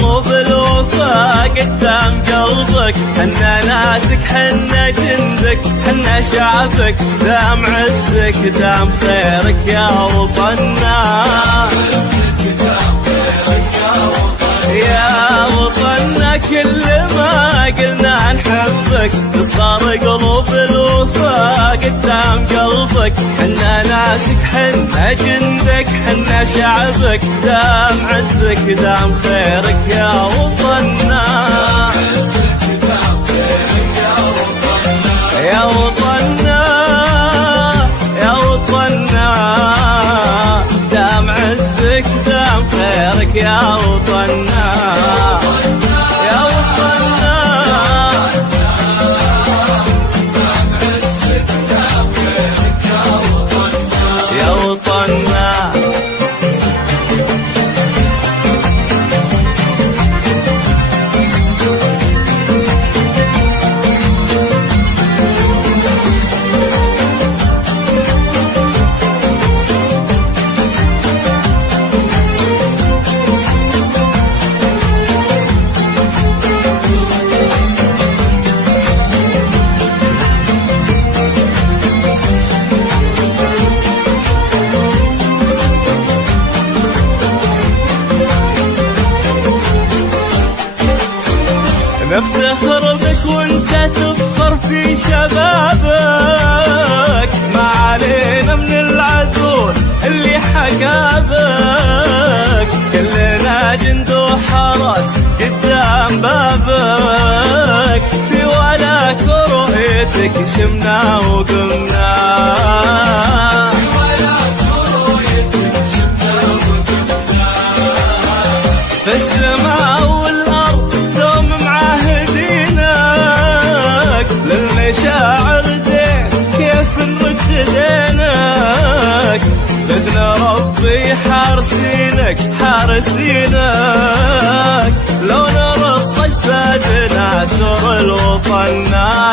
قلوب الوفا قدام قلبك، حنا ناسك حنا جندك حنا شعبك، دام عزك دام خيرك يا وطننا، يا وطننا كل ما قلنا نحبك تصغر قلوب الوفا قدام قلبك، حنا ناسك حنا جندك حنا شعبك، دام عزك دام خيرك يا وطننا، يا وطننا يا وطننا، دام عزك دام خيرك يا وطننا، يا وطننا، دام عزك دام خيرك يا وطننا، يا وطننا. نفتخر بك وانت تفخر في شبابك، ما علينا من العدو اللي حجابك، كلنا جند وحرس قدام بابك، في ولاك ورؤيتك شمنا وقمنا، في ولاك ورؤيتك شمنا وقمنا، في السماء والأرض للمشاعر دين كيف نرد دينك، بدنا ربي حارسينك حارسينك، لو نرص اجسادنا سر الوطننا،